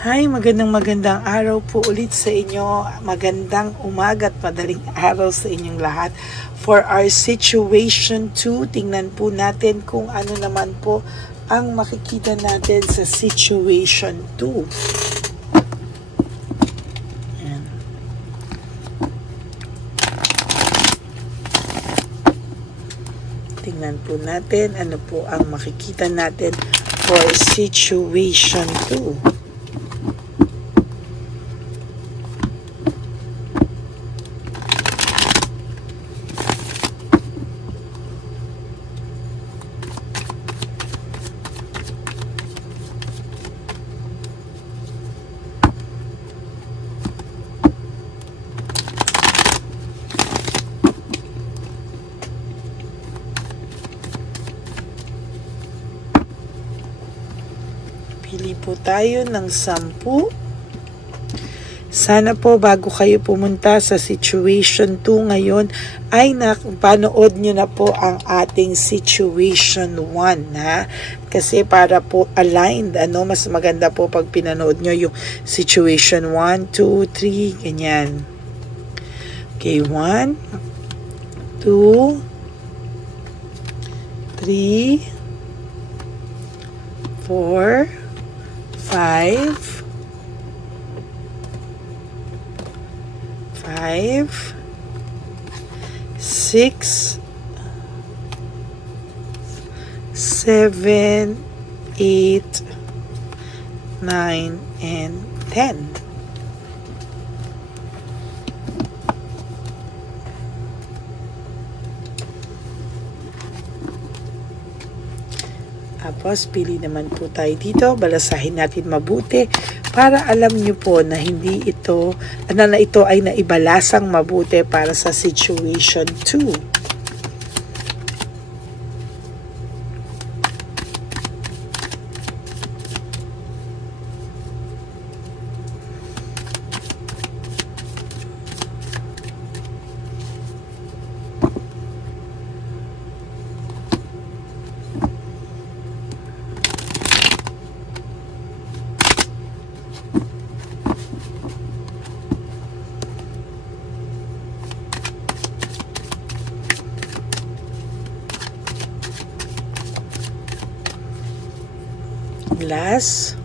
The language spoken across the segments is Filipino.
Hi, magandang araw po ulit sa inyo. Magandang umaga at madaling araw sa inyong lahat. For our situation 2, tingnan po natin kung ano naman po ang makikita natin sa situation 2. Ayan. Tingnan po natin ano po ang makikita natin for situation 2. Pili po tayo ng 10. Sana po bago kayo pumunta sa situation 2 ngayon ay napanood nyo na po ang ating situation 1 ha. Kasi para po aligned, mas maganda po pag pinanood nyo yung situation 1, 2, 3, ganyan. Okay, 1, 2, 3, 4, 5, 6, 7, 8, 9, and 10. Tapos, pili naman po tayo dito. Balasahin natin mabuti para alam nyo po na hindi ito, na ito ay naibalasang mabuti para sa situation 2. Last.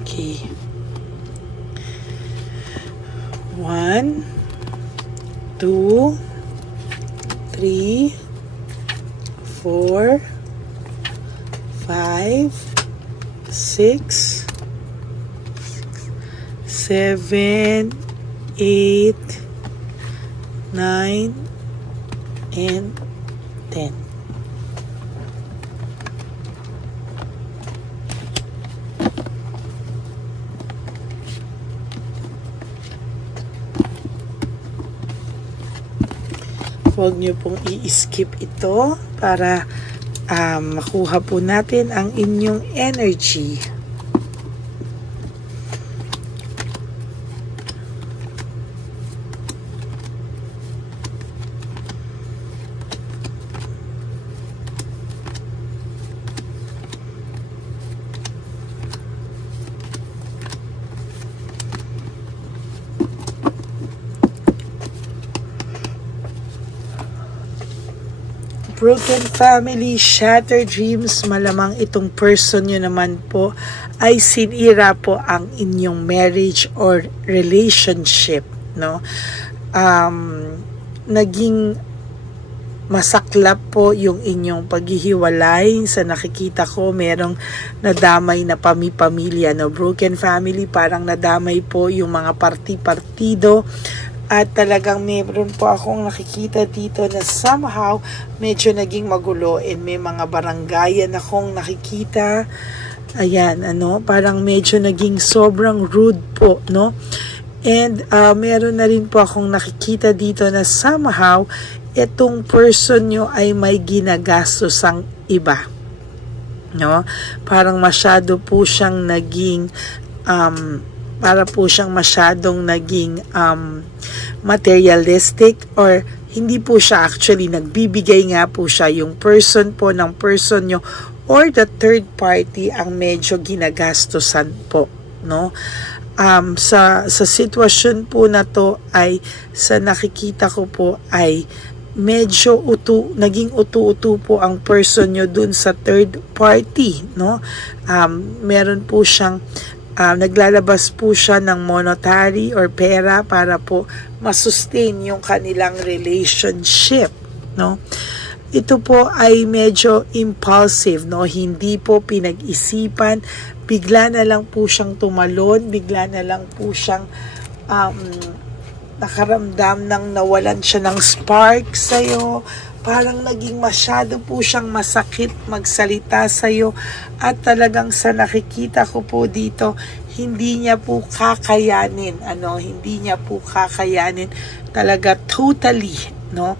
Okay. 1, 2, 3, 4, 5, 6, 7, 8, 9, and 10. Huwag niyo pong i-skip ito para makuha po natin ang inyong energy. Broken family, shattered dreams, malamang itong person nyo naman po ay sinira po ang inyong marriage or relationship, no? Naging masaklap po yung inyong paghihiwalay. Sa nakikita ko, merong nadamay na pamilya, no? Broken family, parang nadamay po yung mga partido. At talagang meron po akong nakikita dito na somehow medyo naging magulo and may mga baranggayan akong nakikita. Ayan, parang medyo naging sobrang rude po, no? And meron na rin po akong nakikita dito na somehow itong person nyo ay may ginagastos ang iba, no? Parang masyado po siyang naging para po siyang masyadong naging materialistic, or hindi po siya actually nagbibigay, nga po siya yung person po ng person nyo or the third party ang medyo ginagastusan po, no? Sa sitwasyon po na to ay sa nakikita ko po ay medyo naging utu-utu po ang person nyo dun sa third party, no? Meron po siyang naglalabas po siya ng monetary or pera para po masustain yung kanilang relationship, no? Ito po ay medyo impulsive, no? Hindi po pinag-isipan, bigla na lang po siyang tumalon, bigla na lang po siyang nakaramdam ng nawalan siya ng spark sa'yo. Parang naging masyado po siyang masakit magsalita sa'yo, at talagang sa nakikita ko po dito, hindi niya po kakayanin, hindi niya po kakayanin talaga totally, no?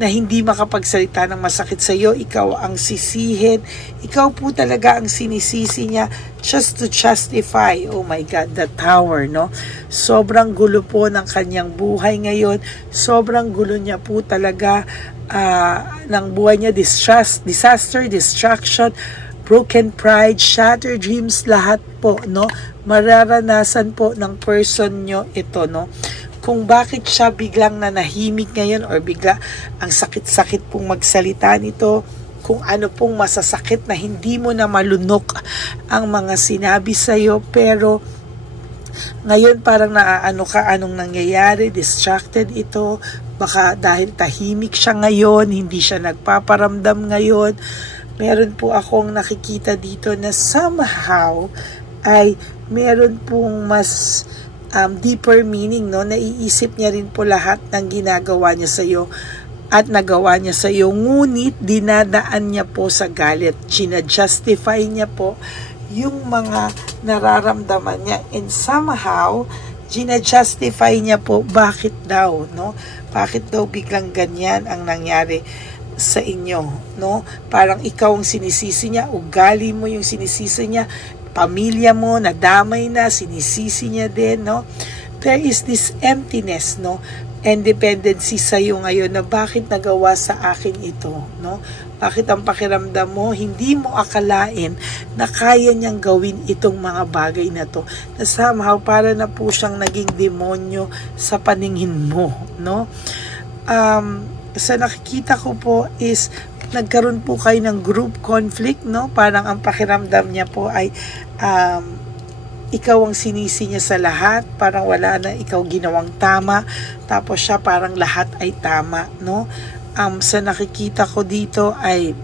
Na hindi makapagsalita ng masakit sa iyo, ikaw ang sisihin, ikaw po talaga ang sinisisi niya just to justify. Oh my God, the tower, no? Sobrang gulo po ng kanyang buhay ngayon, sobrang gulo niya po talaga ng buhay niya, disaster, distraction, broken pride, shattered dreams, lahat po, no? Mararanasan po ng person nyo ito, no? Kung bakit siya biglang nanahimik ngayon or bigla ang sakit-sakit pong magsalita nito, kung ano pong masasakit na hindi mo na malunok ang mga sinabi sa'yo, pero ngayon parang naaano ka, anong nangyayari, distracted ito, baka dahil tahimik siya ngayon, hindi siya nagpaparamdam ngayon. Meron po akong nakikita dito na somehow ay meron pong mas deeper meaning, no? Naiisip niya rin po lahat ng ginagawa niya sa iyo at nagawa niya sa iyo, ngunit dinadaan niya po sa galit. Gina-justify niya po yung mga nararamdaman niya, and somehow gina-justify niya po bakit daw, no? Bakit daw biglang ganyan ang nangyari sa inyo, no? Parang ikaw ang sinisisi niya, ugali mo yung sinisisi niya, pamilya mo, nadamay na, sinisisi niya din, no? There is this emptiness, no? And dependency sa iyo ngayon na bakit nagawa sa akin ito, no? Bakit ang pakiramdam mo, hindi mo akalain na kaya niyang gawin itong mga bagay na to, na somehow para na po siyang naging demonyo sa paningin mo, no? Sa nakikita ko po is nagkaroon po kayo ng group conflict, no? Parang ang pakiramdam niya po ay ikaw ang sinisi niya sa lahat, parang wala na ikaw ginawang tama, tapos siya parang lahat ay tama, no? Sa nakikita ko dito ay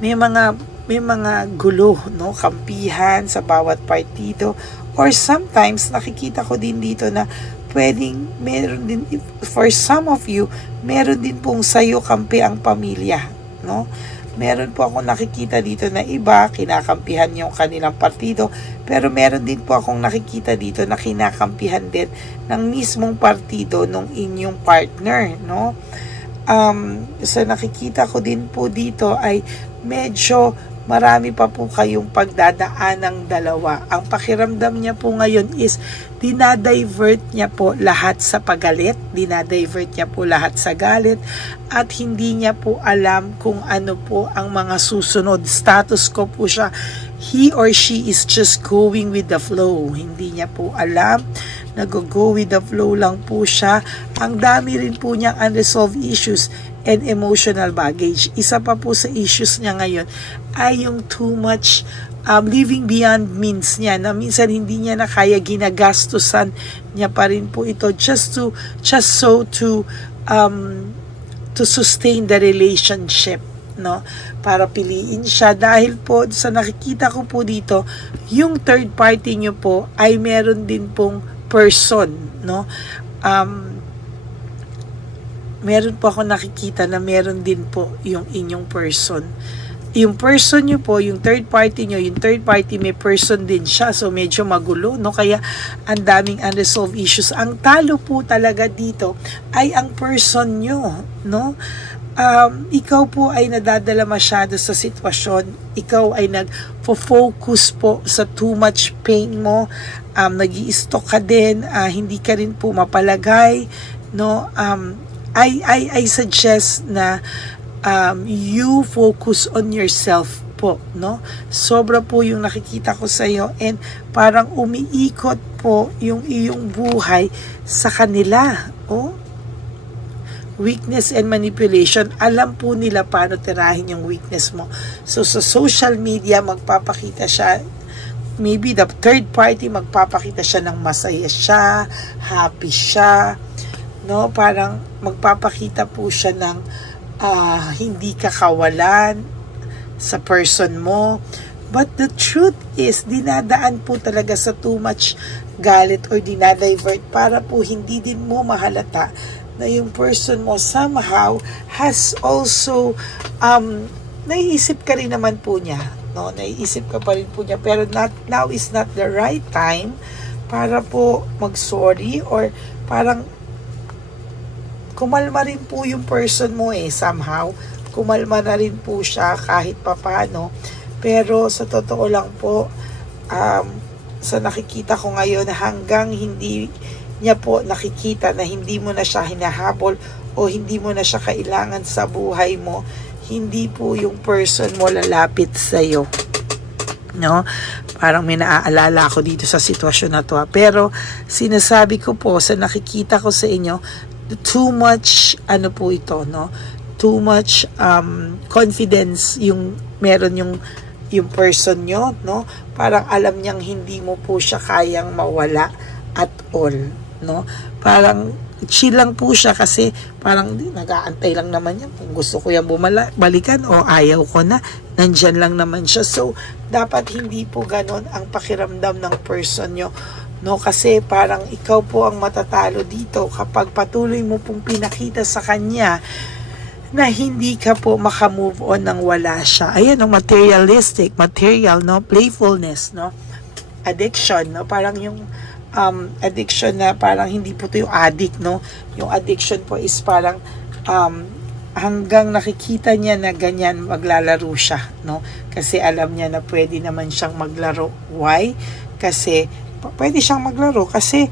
may mga gulo, no? Kampihan sa bawat partido, or sometimes nakikita ko din dito na pwedeng meron din, for some of you, meron din pong sayo kampi ang pamilya, no? Meron po akong nakikita dito na iba, kinakampihan yung kanilang partido, pero meron din po akong nakikita dito na kinakampihan din ng mismong partido ng inyong partner, no? Sa nakikita ko din po dito ay medyo marami pa po kayong pagdadaan ng dalawa. Ang pakiramdam niya po ngayon is dinadivert niya po lahat sa pagalit, dinadivert niya po lahat sa galit, at hindi niya po alam kung ano po ang mga susunod. Status ko po siya, he or she is just going with the flow. Hindi niya po alam, nag-go with the flow lang po siya. Ang dami rin po niyang unresolved issues and emotional baggage. Isa pa po sa issues niya ngayon ay yung too much living beyond means niya, na minsan hindi niya na kaya, ginagastusan niya pa rin po ito just to sustain the relationship, no? Para piliin siya, dahil po sa nakikita ko po dito, yung third party niyo po ay meron din pong person, no? Meron po ako nakikita na meron din po yung inyong person. Yung person nyo po, yung third party nyo, yung third party may person din siya, so medyo magulo, no? Kaya ang daming unresolved issues. Ang talo po talaga dito ay ang person nyo, no? ikaw po ay nadadala masyado sa sitwasyon, ikaw ay nag-focus po sa too much pain mo, nag-i-stock ka din, hindi ka rin po mapalagay, no? I suggest na you focus on yourself po, no? Sobra po yung nakikita ko sa iyo, and parang umiikot po yung iyong buhay sa kanila, oh. Weakness and manipulation, alam po nila paano tirahin yung weakness mo. So sa social media, magpapakita siya, maybe the third party, magpapakita siya ng masaya siya, happy siya, no? Parang magpapakita po siya ng hindi ka kawalan sa person mo. But the truth is, dinadaan po talaga sa too much galit or dinadivert para po hindi din mo mahalata na yung person mo somehow has also naiisip ka rin naman po niya, no? Naiisip ka pa rin po niya, pero now is not the right time para po mag-sorry, or parang kumalma rin po yung person mo somehow. Kumalma na rin po siya kahit papano. Pero sa totoo lang po, sa nakikita ko ngayon, hanggang hindi niya po nakikita na hindi mo na siya hinahabol o hindi mo na siya kailangan sa buhay mo, hindi po yung person mo lalapit sa iyo, no? Parang may naaalala ako dito sa sitwasyon na to, pero sinasabi ko po sa nakikita ko sa inyo, too much po ito, no? Too much confidence yung meron yung person nyo, no? Parang alam niyang hindi mo po siya kayang mawala at all, no? Parang chill lang po siya kasi parang nag-aantay lang naman yan kung gusto ko yan balikan o ayaw ko na, nandyan lang naman siya. So dapat hindi po ganon ang pakiramdam ng person nyo, no? Kasi parang ikaw po ang matatalo dito kapag patuloy mo pong pinakita sa kanya na hindi ka po makamove on nang wala siya. Ayan, ang material, no? Playfulness, no? Addiction, no? Parang yung addiction na parang hindi po ito yung addict, no? Yung addiction po is parang hanggang nakikita niya na ganyan maglalaro siya, no? Kasi alam niya na pwede naman siyang maglaro. Why? Kasi pwede siyang maglaro kasi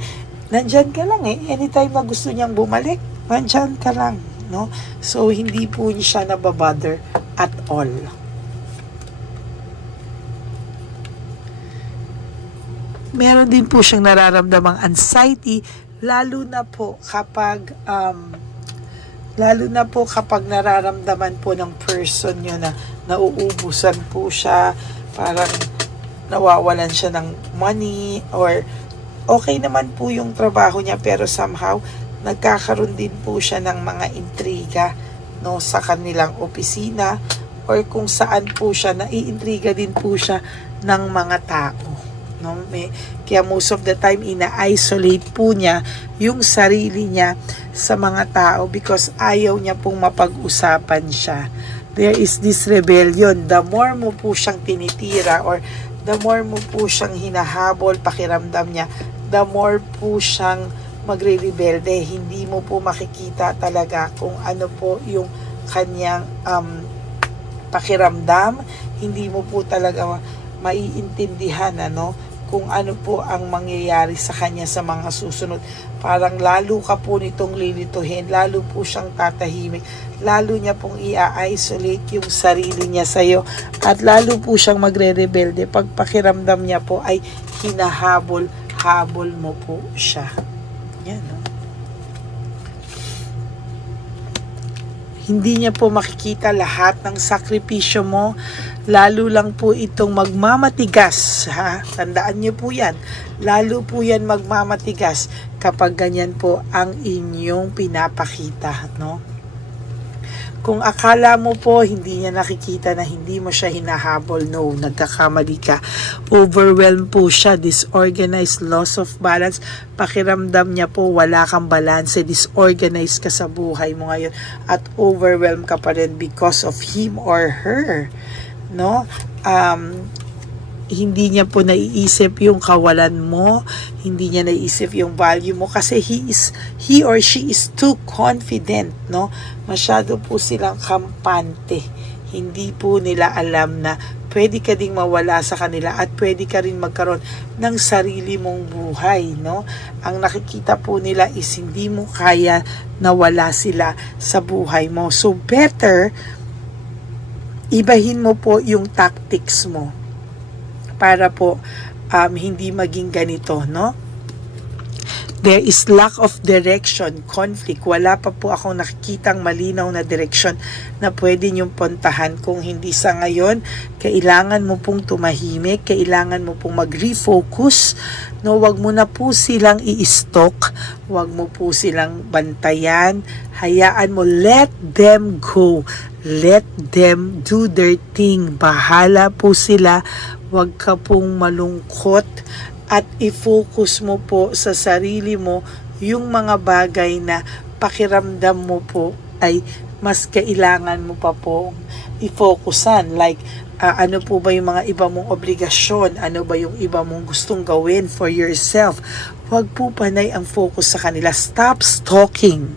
nandyan ka lang anytime na gusto niyang bumalik, nandyan ka lang, no? So hindi po siya nababother at all. Meron din po siyang nararamdamang anxiety, lalo na po kapag nararamdaman po ng person nyo na nauubusan po siya, parang nawawalan siya ng money, or okay naman po yung trabaho niya pero somehow nagkakaroon din po siya ng mga intriga, no, sa kanilang opisina, or kung saan po siya naiintriga din po siya ng mga tao, no? Kaya most of the time ina-isolate po niya yung sarili niya sa mga tao because ayaw niya pong mapag-usapan siya. There is this rebellion. The more mo po siyang tinitira or the more mo po siyang hinahabol, pakiramdam niya, the more po siyang magre-rebelde. Hindi mo po makikita talaga kung ano po yung kanyang pakiramdam. Hindi mo po talaga maiintindihan, ano, kung ano po ang mangyayari sa kanya sa mga susunod. Parang lalo ka po nitong lilituhin, lalo po siyang tatahimik, lalo niya pong i-isolate yung sarili niya sa'yo, at lalo po siyang magre-rebelde pag pakiramdam niya po ay hinahabol-habol mo po siya. Yan, no? Hindi niya po makikita lahat ng sakripisyo mo, lalo lang po itong magmamatigas, ha? Tandaan niyo po yan. Lalo po yan magmamatigas kapag ganyan po ang inyong pinapakita, no? Kung akala mo po hindi niya nakikita na hindi mo siya hinahabol, no, nagkakamali ka. Overwhelmed po siya, disorganized, loss of balance. Pakiramdam niya po wala kang balance, disorganized ka sa buhay mo ngayon at overwhelmed ka pa rin because of him or her, no? hindi niya po naiisip yung kawalan mo, hindi niya naiisip yung value mo kasi he or she is too confident, no? Masyado po silang kampante. Hindi po nila alam na pwede ka ding mawala sa kanila at pwede ka rin magkaroon ng sarili mong buhay, no? Ang nakikita po nila is hindi mo kaya na wala sila sa buhay mo. So better ibahin mo po yung tactics mo para po hindi maging ganito, no? There is lack of direction, conflict. Wala pa po akong nakikitang malinaw na direksyon na pwede niyong puntahan. Kung hindi sa ngayon, kailangan mo pong tumahimik, kailangan mo pong mag-refocus. No, wag mo na po silang i-stalk, wag mo po silang bantayan. Hayaan mo, let them go. Let them do their thing. Bahala po sila. Wag ka pong malungkot at i-focus mo po sa sarili mo yung mga bagay na pakiramdam mo po ay mas kailangan mo pa po i-focusan. Like, ano po ba yung mga iba mong obligasyon? Ano ba yung iba mong gustong gawin for yourself? Huwag po panay ang focus sa kanila. Stop stalking.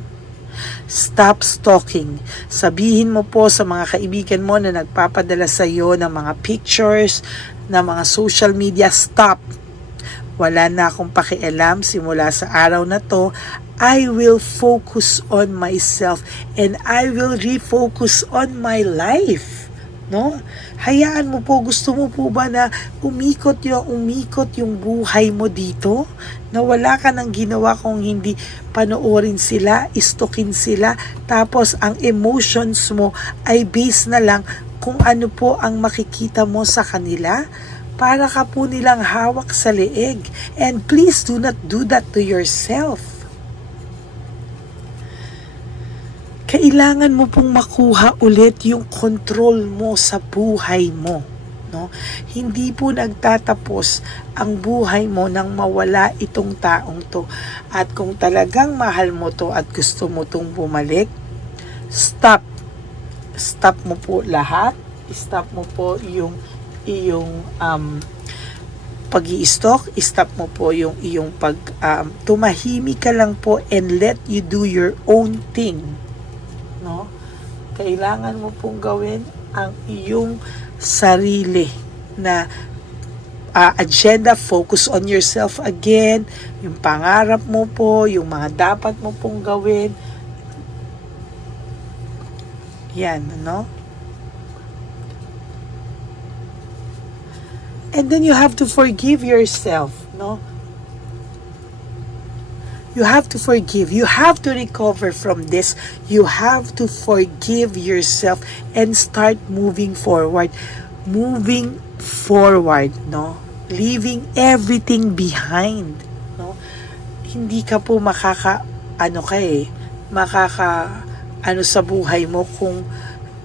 Stop stalking. Sabihin mo po sa mga kaibigan mo na nagpapadala sa iyo ng mga pictures, ng mga social media, stop. Wala na akong pakialam simula sa araw na to. I will focus on myself and I will refocus on my life. No? Hayaan mo po, gusto mo po ba na umikot yung buhay mo dito? Na wala ka nang ginawa kung hindi panoorin sila, istokin sila, tapos ang emotions mo ay based na lang kung ano po ang makikita mo sa kanila? Para ka po nilang hawak sa leeg. And please do not do that to yourself. Kailangan mo pong makuha ulit yung control mo sa buhay mo. No? Hindi po nagtatapos ang buhay mo nang mawala itong taong to. At kung talagang mahal mo to at gusto mo tong bumalik, stop. Stop mo po lahat. Stop mo po yung pag-i-stalk, stop mo po yung iyong tumahimik ka lang po and let you do your own thing. No? Kailangan mo pong gawin ang iyong sarili na agenda, focus on yourself again, yung pangarap mo po, yung mga dapat mo pong gawin. Yan, no? And then you have to forgive yourself, no? You have to forgive. You have to recover from this. You have to forgive yourself and start moving forward. Moving forward, no? Leaving everything behind, no? Hindi ka po sa buhay mo kung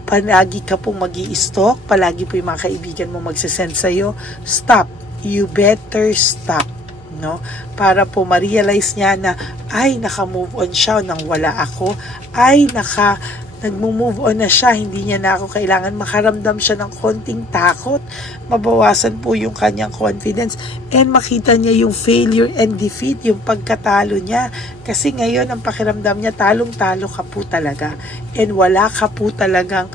palagi ka pong mag-i-stalk, palagi po yung mga kaibigan mo magsasend sa'yo. Stop. You better stop. No? Para po ma-realize niya na, ay, naka-move on siya nang wala ako. Ay, nag-move on na siya. Hindi niya na ako kailangan. Makaramdam siya ng konting takot. Mabawasan po yung kanyang confidence. And makita niya yung failure and defeat, yung pagkatalo niya. Kasi ngayon, ang pakiramdam niya, talong-talo ka po talaga. And wala ka po talagang,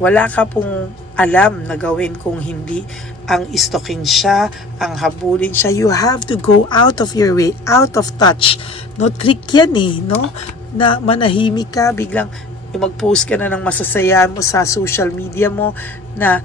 wala ka pong alam na gawin kung hindi ang istokin siya, ang habulin siya. You have to go out of your way, out of touch. No, trick yan no? Na manahimik ka, biglang mag-post ka na ng masasaya mo sa social media mo na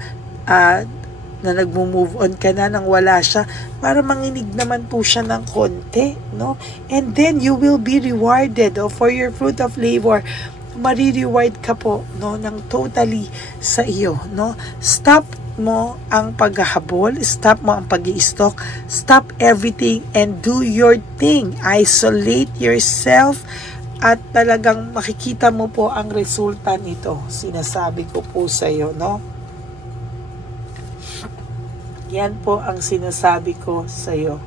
nag-move on ka na nang wala siya para manginig naman po siya ng konti, no? And then you will be rewarded for your fruit of labor. Mari-reward ka po, no, ng totally sa iyo, no? Stop mo ang paghahabol, stop mo ang pag-i-stalk, stop everything and do your thing. Isolate yourself at talagang makikita mo po ang resulta nito. Sinasabi ko po sa iyo, no? Yan po ang sinasabi ko sa iyo.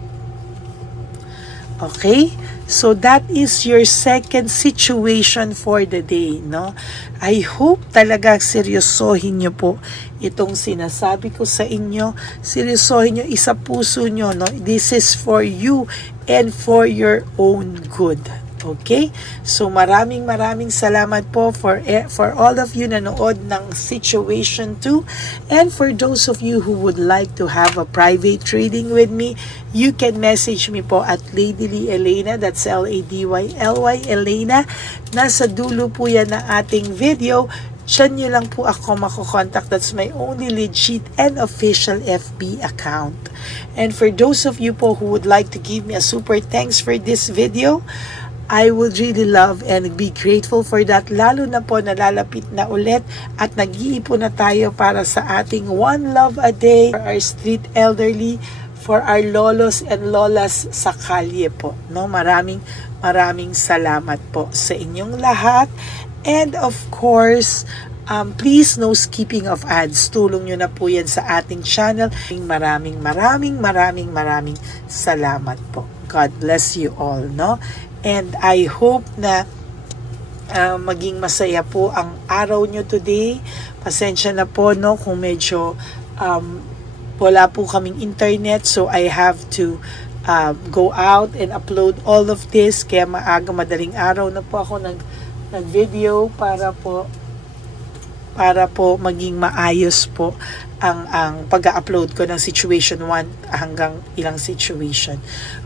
Okay? So that is your second situation for the day, no? I hope talaga seryosohin nyo po itong sinasabi ko sa inyo. Seryosohin nyo, isa puso nyo, no? This is for you and for your own good. Okay? So maraming salamat po for all of you na nanood ng Situation 2. And for those of you who would like to have a private reading with me, you can message me po at Ladyly Elena, that's Ladyly Elena. Nasa dulo po yan ng ating video. Diyan nyo lang po ako makokontak. That's my only legit and official FB account. And for those of you po who would like to give me a super thanks for this video, I would really love and be grateful for that. Lalo na po nalalapit na ulit at nag-iipon na tayo para sa ating One Love a Day for our street elderly, for our lolos and lolas sa kalye po. No, maraming salamat po sa inyong lahat. And of course, please no skipping of ads. Tulong nyo na po yan sa ating channel. Maraming salamat po. God bless you all, no? And I hope na maging masaya po ang araw nyo today. Pasensya na po, no, kung medyo wala po kaming internet, so I have to go out and upload all of this. Kaya madaling araw na po ako nag-video para po maging maayos po ang pag-upload ko ng Situation 1 hanggang ilang situation.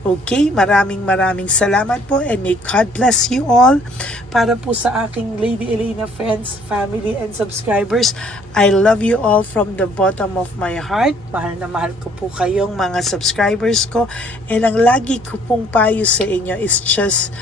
Okay, maraming salamat po and may God bless you all. Para po sa aking Lady Elena friends, family and subscribers, I love you all from the bottom of my heart. Mahal na mahal ko po kayong mga subscribers ko, and ang lagi ko pong payo sa inyo is just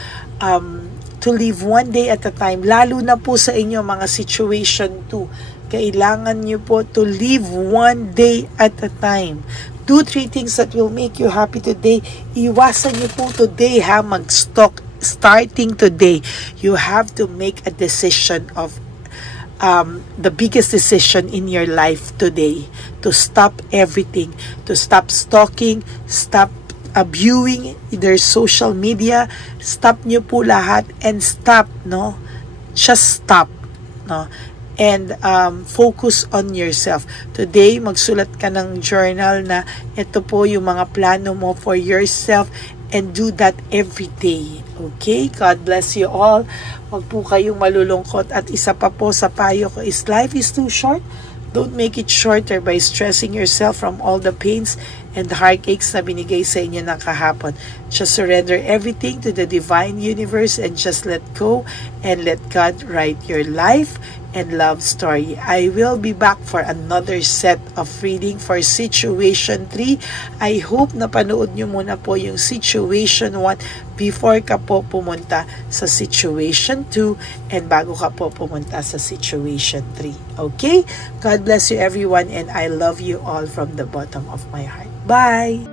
to live one day at a time. Lalo na po sa inyo mga Situation 2. Kailangan nyo po to live one day at a time. Do 3 things that will make you happy today. Iwasan nyo po today mag-stock. Starting today, you have to make a decision of the biggest decision in your life today. To stop everything. To stop stalking. Stop viewing their social media. Stop nyo po lahat and stop, no? Just stop, no? And focus on yourself. Today, magsulat ka ng journal na ito po yung mga plano mo for yourself, and do that every day. Okay? God bless you all. Huwag po kayong malulungkot. At isa pa po sa payo ko is life is too short. Don't make it shorter by stressing yourself from all the pains and the heartaches na binigay sa inyo ng kahapon. Just surrender everything to the divine universe and just let go and let God write your life and love story. I will be back for another set of reading for Situation 3. I hope na panood nyo muna po yung Situation 1 before ka po pumunta sa Situation 2 and bago ka po pumunta sa Situation 3. Okay? God bless you everyone, and I love you all from the bottom of my heart. Bye!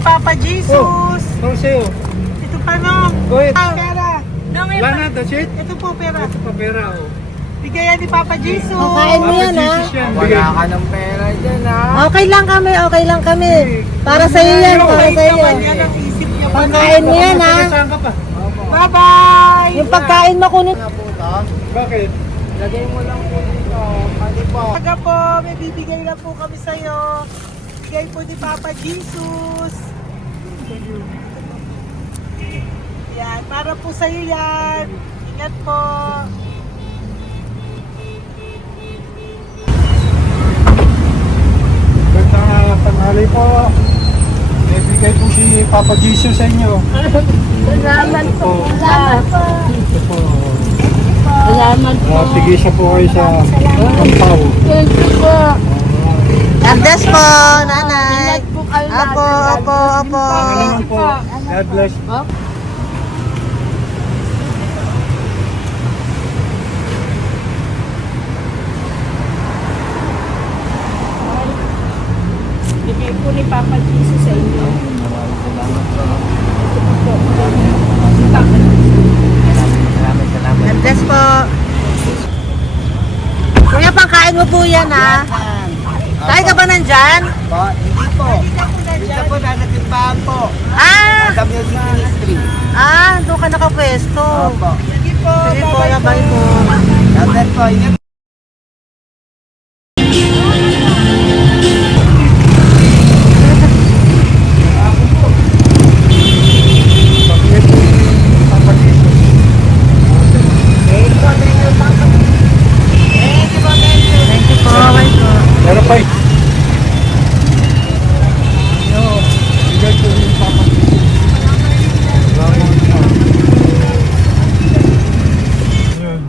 Papa Jesus. Oh, sa'yo. Ito pa nung. Wait. Pera. Wala na, that's it? Ito po pera. Ito pa pera, oh. Bigay yan ni Papa Jesus. Kain mo yan, ha? Jesus yan. Bigay. Wala ka ng pera dyan, ha? Okay lang kami, okay lang kami. Para sa iyo yan, para sa iyo. Naman yan ang isip niya. Pagkain mo yan, ha? Saan ka pa? Bye-bye. Yung pagkain mo kunin. Nga po ito. Bakit? Lagay mo lang po dito. Pati po. Taga po, may bibigay lang po kami sa'yo. Bigay po ni Papa Jesus. Yan, para po sa'yo yan. Ingat po. Gandang tanghali po. May bigay po si Papa Jesus sa inyo. Salamat po. Salamat po. Ito po. Salamat po. Sige siya po kayo sa Pampaw. Thank you po. God bless po, nanay. Apo, apo, apo. Ano naman po. God bless. Bigay po ni Papa Jesus sa inyo. Salamat. God bless po. Kuya, pangkain mo po yan, ha? Kain ka ba nandyan? Po, hindi po. Dito po, nanatimbahan po. Ah! Sa Music Ministry. Doon ka nakapwesto. Opo. Sige po, bye po. God bless po. Ingat. Bigay po si Papa Jesus. Thank you po, bye po. Meron pa eh. Yo, bigay po ni Papa Jesus. Salamat po. Yun.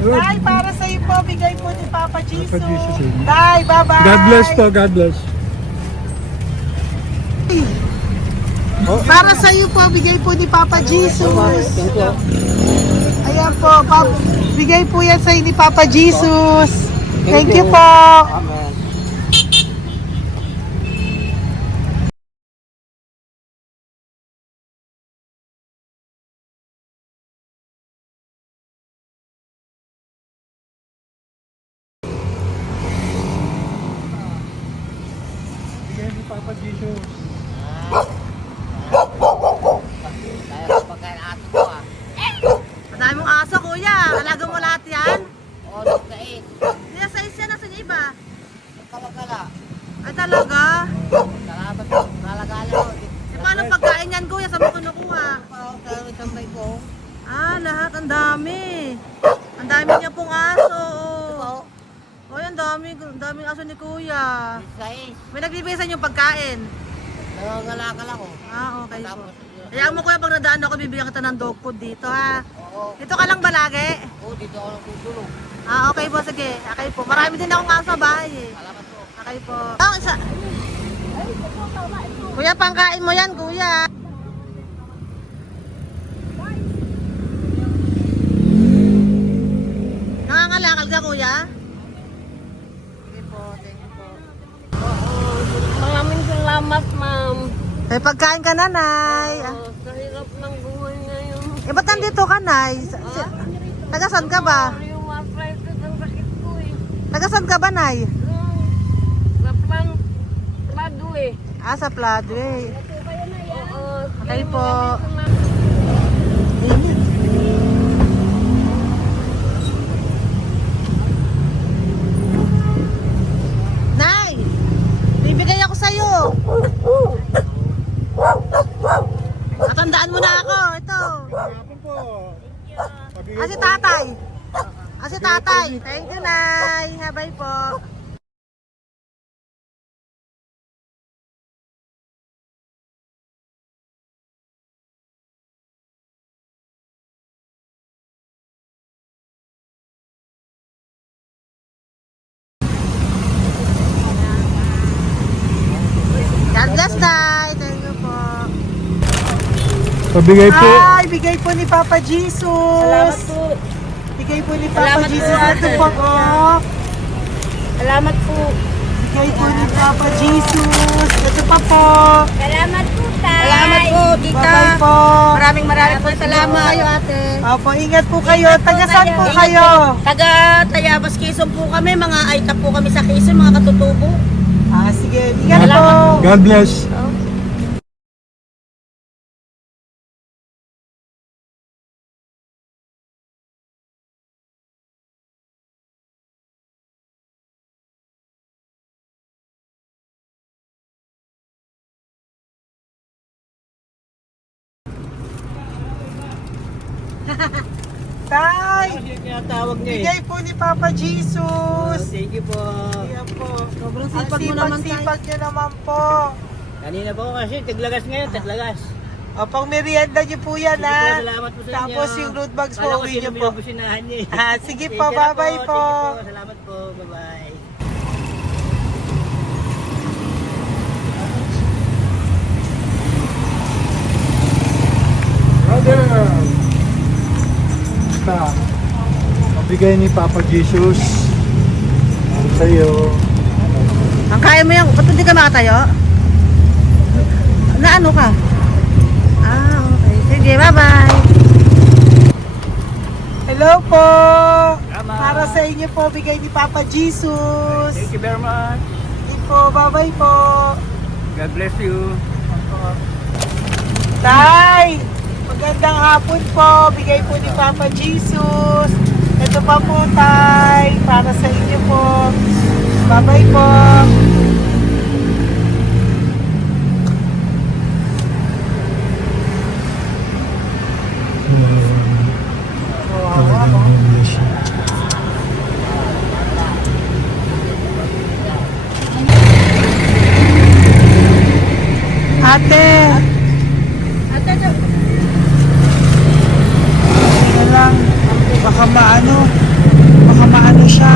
Yun. Tay, para sa iyo po, bigay po ni Papa Jesus. Jesus, amen. Tay, bye-bye. God bless po, God bless. Para sa iyo po, bigay po ni Papa Jesus. Ayan po, bigay po yan sa ni Papa Jesus. Thank you po. Amen. Bigay ni Papa Jesus. Kaya pagkain ato ko, ah. Madami mong aso, kuya. Alaga mo lahat yan. O, nagkait. Hindi na size yan, nasa iba. Kalagala. Ay talaga? Salamat po. Nalagala ko. E paano pagkain yan, kuya? Saan mo kinukuha? Sa tambay ko. Lahat. Ang dami. Ang dami niya pong aso. Po. Oy, ang daming aso ni kuya. Sais. May nagbibigay sa inyong pagkain. Nalagala ko. Okay po. Tapos, Kaya mo kuya, pag nadaan ako, bibigyan kita ng dog food dito, ha? oo. Dito ka lang ba lagi? Oo, dito ako natutulog. Okay po, sige. Okay po. Marami din akong aso sa bahay, eh. Salamat po. Okay po. Kuya, pangkain mo yan, kuya. Nangangalakal ka, kuya? Sige po, thank you po. Maraming salamat, ma'am. May pagkain ka, nanay. Sa hirap ng buhay ngayon. Ba't nandito ka, nay? Tagasan ka ba? Yung arthritis ang sakit ko eh. Tagasan ka ba, nay? Sa plado eh. Sa Pladway. Oo. Okay po. Nay! Bibigay ako sa'yo. Natandaan mo na ako. Ito. Hapon po. Si tatay. Si tatay. Thank you, Nay. Habay po. God bless, Nay. Thank you po. Pabigay po. Bigay po ni Papa Jesus. Salamat po. bigay po ni Papa Salamat po, Jesus. Ito ate. po po. Salamat po. Bigay po ni Papa Jesus. Ito pa po. Salamat po, tay. Salamat po, tita. Bye-bye po. Maraming po salamat. Kayo, ate. Opo, ingat po kayo. Taga saan po kayo? Taga Tayabas, Quezon po kami. Mga aita po kami sa Quezon, mga katutubo. Sige, ingat po. God bless. Tay, Tinatawag niya eh. bigay po ni Papa Jesus. Thank you po. Ayan po. Sobrang Ang sipag mo naman, tay. sipag niyo naman po. Kanina po kasi taglagas ngayon, taglagas. O, pang merienda niyo po yan, Sige po, ha? salamat po sa inyo. Tapos yung road bags po, Kala ko uwi niyo sino po. binubusinahan niya eh. Sige Thank po, you na bye-bye po. Thank you po, salamat po, bye-bye. Brother! Basta, mabigay ni Papa Jesus sa iyo. Ang kaya mo yan, ba't hindi ka makatayo? Na ano ka? Okay. Sige, bye-bye. Hello po. Tama. Para sa inyo po, bigay ni Papa Jesus. Thank you very much. Sige po, bye-bye po. God bless you. Tay, magandang hapon po. Bigay po ni Papa Jesus. Ito pa po, Tay. Para sa inyo po. Bye-bye po. Ate. Tingnan lang. Baka maano siya.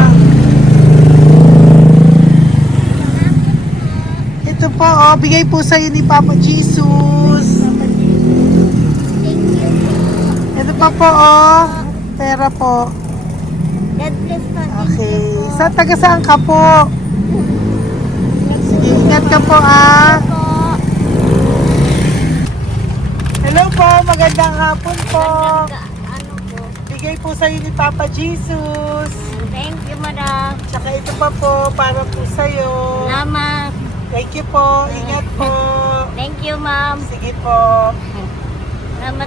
Ito po, bigay po sa'yo ni Papa Jesus. Ito pa po, pera po. God bless po. Okay. Taga saan ka po? Sige, ingat ka po, Hello po, magandang hapon po. Ano po? Bigay po sa'yo ni Papa Jesus. Thank you, madam. Tsaka ito pa po, para po sa'yo. Salamat. Thank you po, ingat po. Thank you, ma'am. Sige po.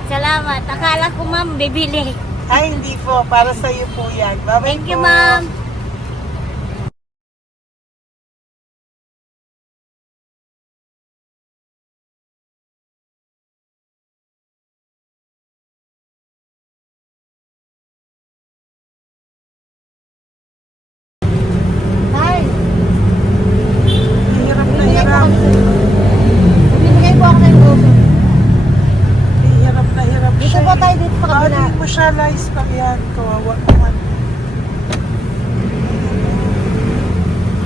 Salamat. Akala ko, ma'am, bibili. Ay, hindi po, para sa'yo po yan. Bye-bye Thank you, po. ma'am. Tay, Hirap na hirap. bibigay po ako ng gusto. Hirap na hirap Dito siya. po tayo, dito sa kabila. Hindi mo siya lies pa yan. Kawawa naman.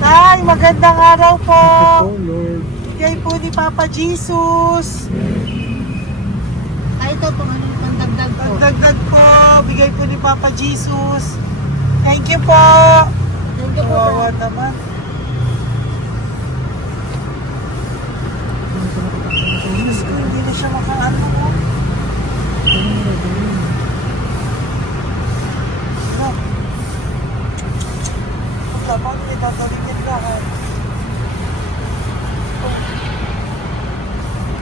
Tay, magandang araw po. Oh Lord. Bigay po ni Papa Jesus. Ay, ito po, ano yung dagdag po. Dagdag po. Bigay po ni Papa Jesus. Thank you po. Thank you po, Kawawa tay. naman. Diyos ko, hindi na siya makaano ko. Ano? Dapat may tatawin lahat.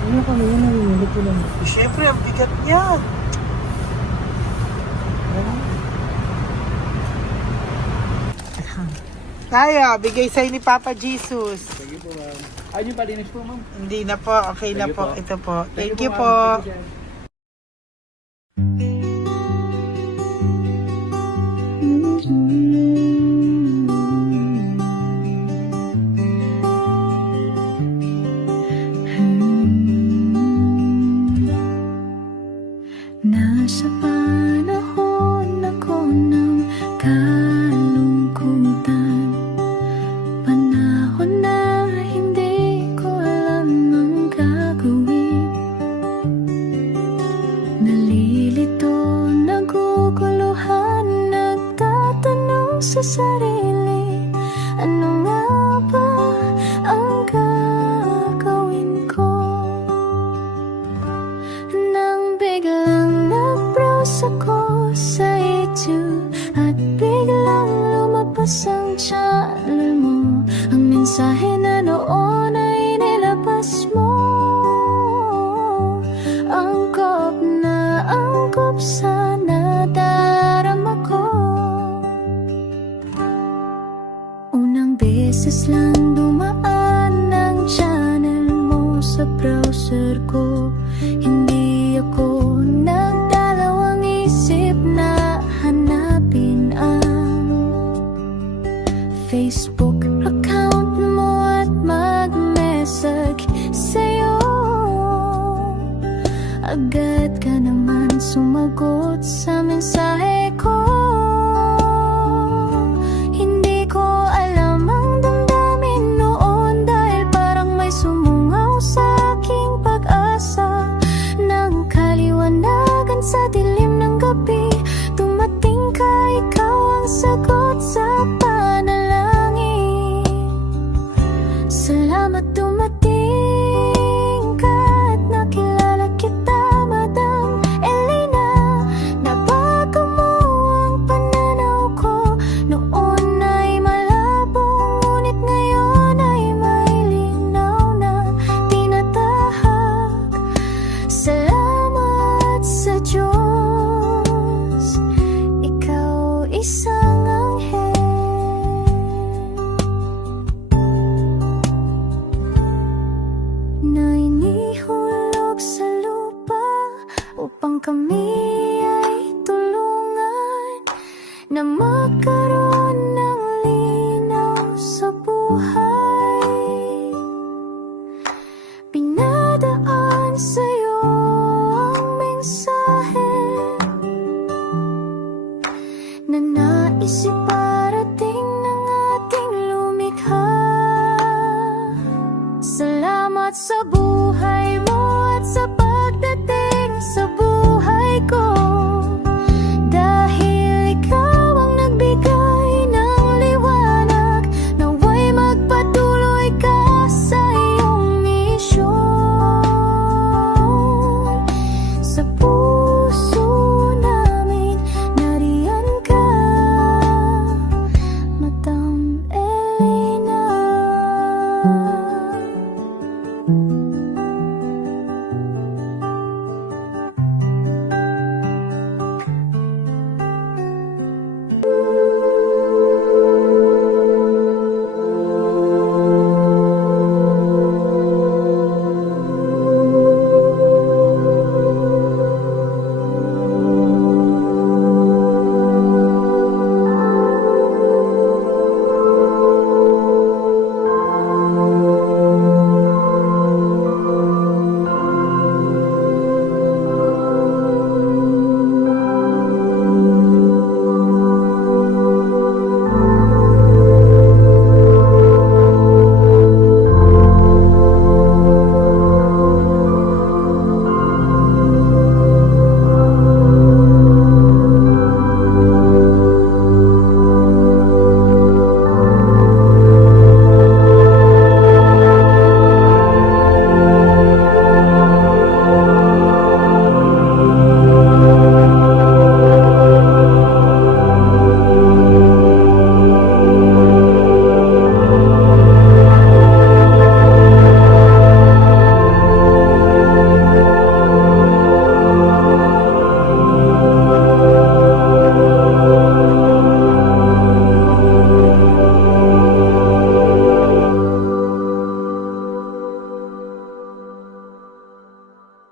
Ano kami yun, nalilito ko lang. Siyempre, ang bigat niyan. Kaya, bigay sa'yo ni Papa Jesus. Thank you po, ma'am. Ay, yung palinis po, ma'am. Hindi na po, okay na Thank you po. po. Ito po. Thank you ma'am. po. Thank you, sir. Nasa panahon ako ng kalungkutan, panahon na hindi ko alam ang gagawin. Nalilito, naguguluhan, sa sarili, ano nga ba ang gagawin ko? Nang biglang nag-browse ako sa YouTube at biglang lumabas ang channel mo, ang mensahe na noon ay nilabas mo. Angkop sa nadarama ko. Unang beses lang dumaan ang channel mo sa browser ko. Hindi ako nagdalawang isip na hanapin ang Facebook account mo at mag-message sa'yo. Agad ka naman sumagot sa mensahe ko. Hindi ko alam ang damdamin noon, dahil parang may sumungaw sa aking pag-asa. Nang kaliwanagan sa dilim ng gabi, dumating ka, ikaw ang sagot sa panalangin. Salamat dumating ka at nakilala kita, Madam Elena. Nabago mo ang pananaw ko. Noon ay malabo, ngunit ngayon ay may linaw na tinatahak. Salamat sa Diyos, ikaw isang anghel na inihulog sa lupa upang kami ay tulungan na magkaroon